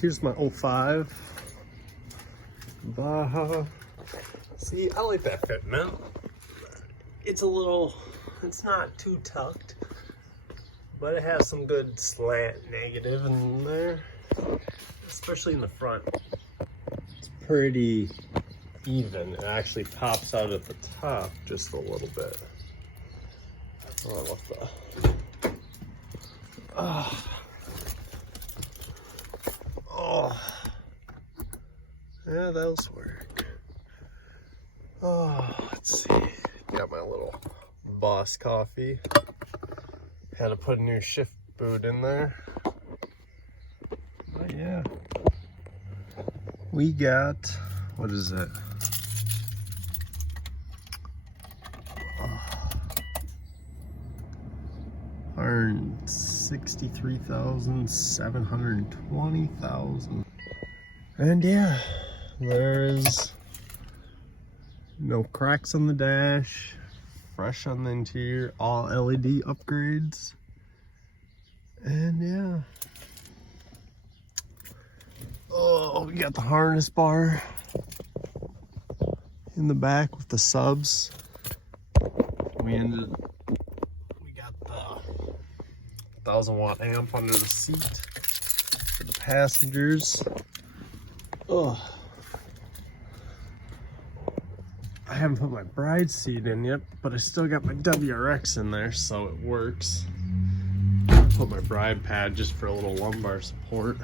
Here's my '05 Baja. See, I like that fitment. It's it's not too tucked, but it has some good slant negative in there, especially in the front. It's pretty even. It actually pops out at the top just a little bit. Oh, I love that. Oh, yeah, those work. Oh, let's see. Got my little Boss coffee. Had to put a new shift boot in there. But yeah, we got, what is it? 163,720,000. And yeah, there's no cracks on the dash, fresh on the interior, all LED upgrades. And yeah, oh, we got the harness bar in the back with the subs. We got the 1,000-watt amp under the seat for the passengers. Oh, I haven't put my bride seat in yet, but I still got my WRX in there, so it works. Put my bride pad just for a little lumbar support.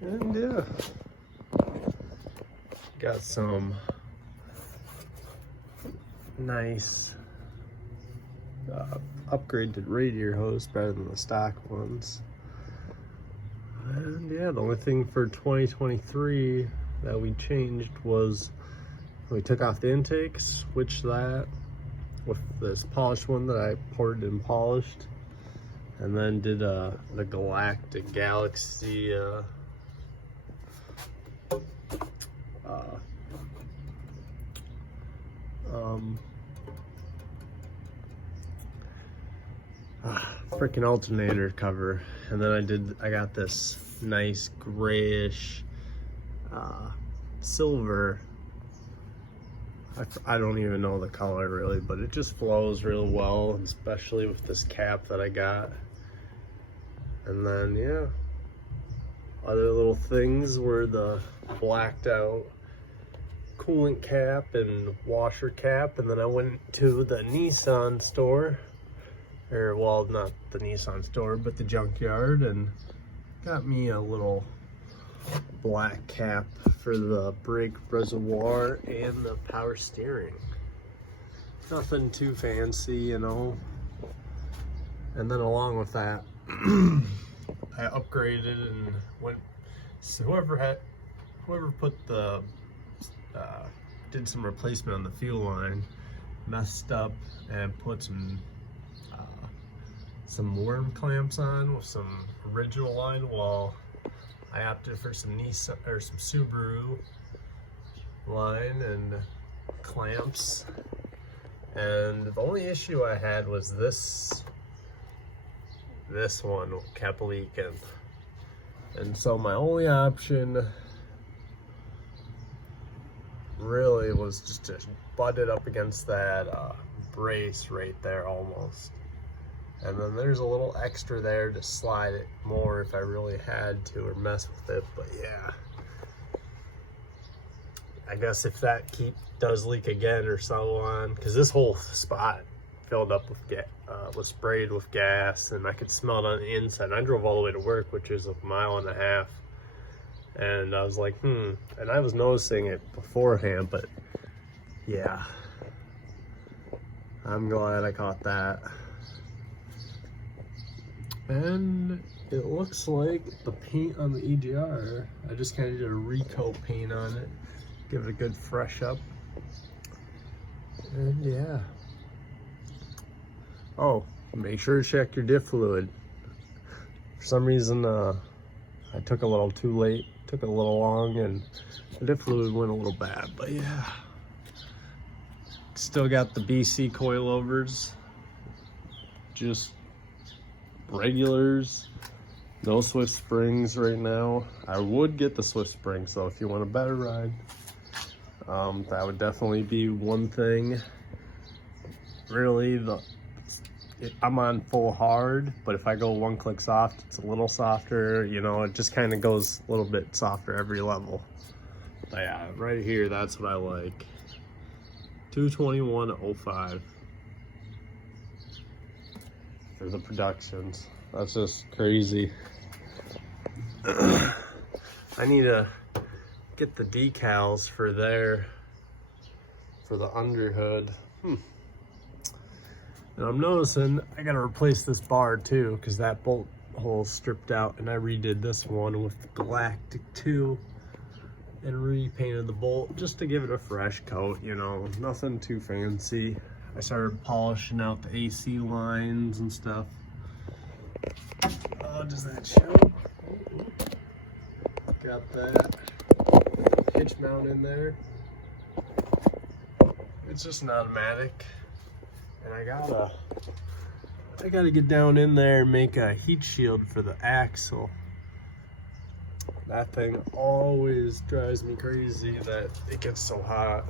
And yeah, got some nice upgraded radiator hose, better than the stock ones. And yeah, the only thing for 2023 that we changed was we took off the intake, switched that with this polished one that I poured and polished, and then did the Galactic Galaxy freaking alternator cover. And then I got this nice grayish silver. I don't even know the color really, but it just flows real well, especially with this cap that I got. And then yeah, other little things were the blacked out coolant cap and washer cap. And then I went to the Nissan store, or well, not the Nissan store, but the junkyard, and got me a little black cap for the brake reservoir and the power steering. Nothing too fancy, you know. And then along with that, I upgraded and went, so whoever put the did some replacement on the fuel line messed up and put some worm clamps on with some original line, while I opted for some Nissan or some Subaru line and clamps. And the only issue I had was this one kept leaking, and so my only option really was just to butt it up against that brace right there almost. And then there's a little extra there to slide it more if I really had to, or mess with it. But yeah, I guess if that does leak again or so on, because this whole spot filled up with was sprayed with gas, and I could smell it on the inside. And I drove all the way to work, which is 1.5 miles, and I was like, and I was noticing it beforehand, but yeah, I'm glad I caught that. And it looks like the paint on the EGR, I just kind of did a recoat paint on it, give it a good fresh up. And yeah. Oh, make sure to check your diff fluid. For some reason, I took a little too late took a little long and the diff fluid went a little bad, but yeah. Still got the BC coilovers, just regulars, no Swift springs right now. I would get the Swift springs though if you want a better ride. That would definitely be one thing. Really, I'm on full hard, but if I go one click soft, it's a little softer, you know, it just kind of goes a little bit softer every level. But yeah, right here, that's what I like. 221.05 for the productions. That's just crazy. I need to get the decals for there, for the underhood. And I'm noticing I gotta replace this bar too, because that bolt hole stripped out, and I redid this one with Galactic 2 and repainted the bolt just to give it a fresh coat, you know, nothing too fancy. I started polishing out the AC lines and stuff. Oh, does that show? Got that hitch mount in there. It's just an automatic. And I gotta get down in there and make a heat shield for the axle. That thing always drives me crazy that it gets so hot.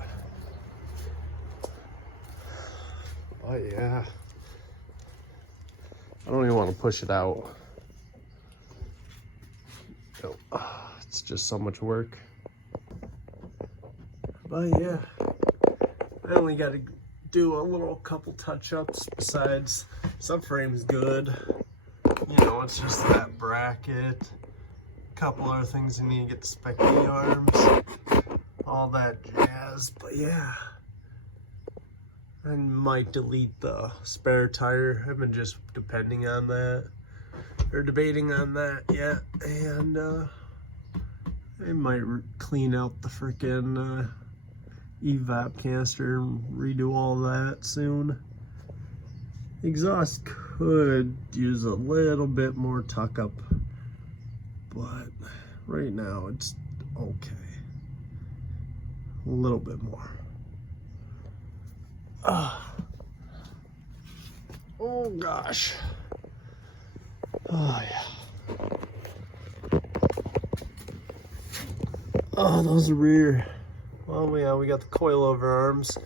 Oh yeah. I don't even want to push it out. It's just so much work. But yeah, I only got to do a little couple touch-ups. Besides, subframe's good. You know, it's just that bracket. Couple other things you need to get the specky arms, all that jazz. But yeah, I might delete the spare tire. I've been just debating on that, yet, and I might clean out the freaking evap canister and redo all that soon. Exhaust could use a little bit more tuck up, but right now it's okay. A little bit more. Oh gosh. Oh yeah. Oh, those rear. Well, yeah, we got the coilover arms.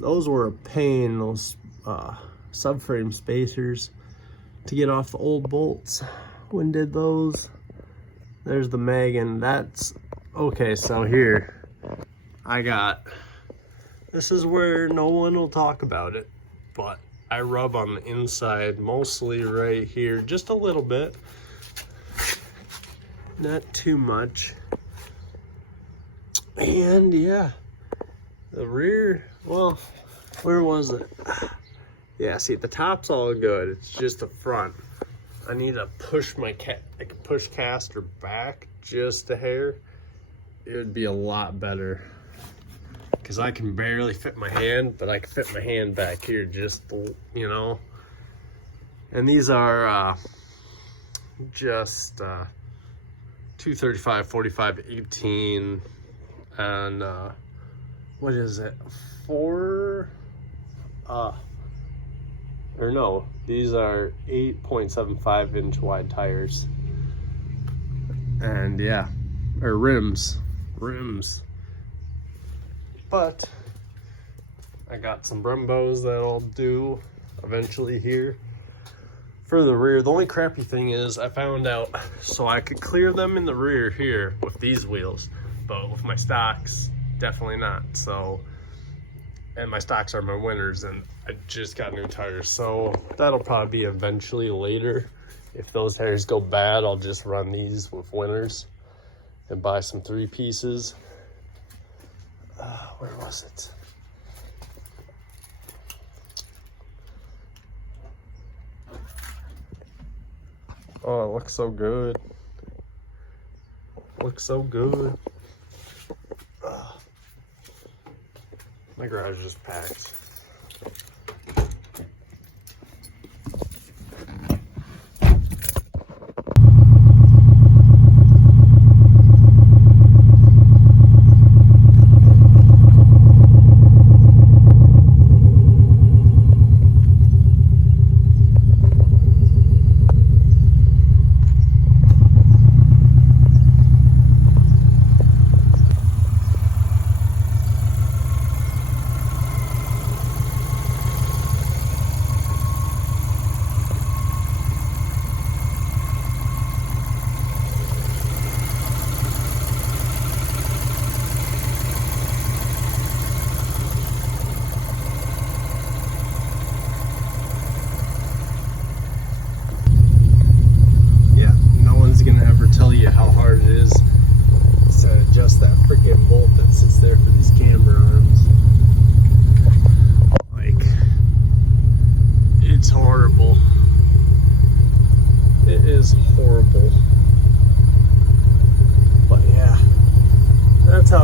Those were a pain, those subframe spacers to get off the old bolts. When did those? There's the Megan. That's okay. So here I got, this is where no one will talk about it, but I rub on the inside, mostly right here, just a little bit, not too much. And yeah, the rear, well, where was it? Yeah, see, the top's all good. It's just the front. I need to push my push caster back just a hair. It would be a lot better, because I can barely fit my hand, but I can fit my hand back here, just, you know. And these are just 235, 45, 18, and what is it? Or no, these are 8.75 inch wide tires. And yeah, or rims. But I got some Brembos that I'll do eventually here for the rear. The only crappy thing is I found out, so I could clear them in the rear here with these wheels, but with my stocks, definitely not. So, and my stocks are my winners, and I just got new tires, so that'll probably be eventually later. If those tires go bad, I'll just run these with winners and buy some 3 pieces. Where was it? Oh, it looks so good. Looks so good. My garage is packed.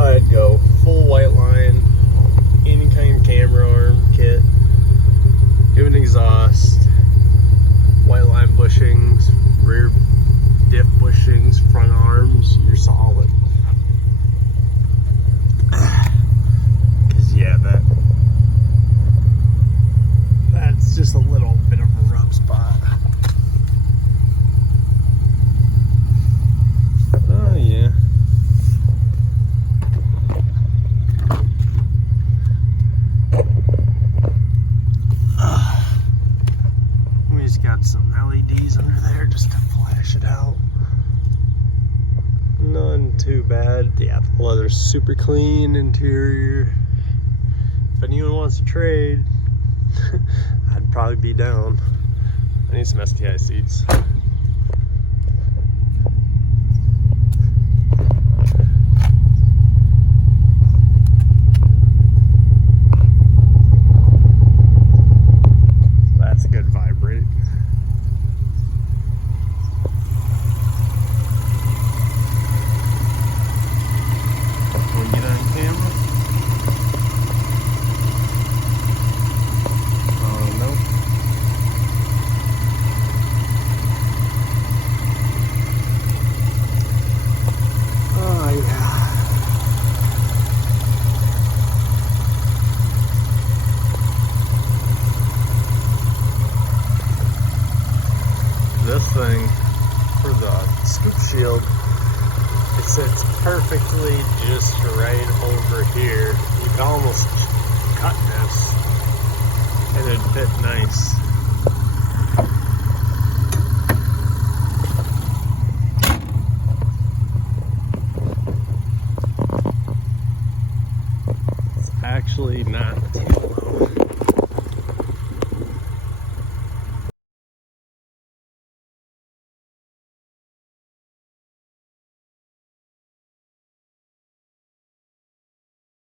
I'd go full white line, any kind of camera arm kit, do an exhaust, white line bushings, rear diff bushings, front arms, you're solid. Cause yeah, that's just a little bit of a rough spot. Oh yeah. We just got some LEDs under there just to flash it out. None too bad. Yeah, the leather's super clean, interior. If anyone wants to trade, I'd probably be down. I need some STI seats. That's a good vibrate. Can we get on camera? Oh, no. Oh, yeah. This thing, for the scoop shield, it sits perfectly just right over here. You could almost cut this and it'd fit nice. It's actually not too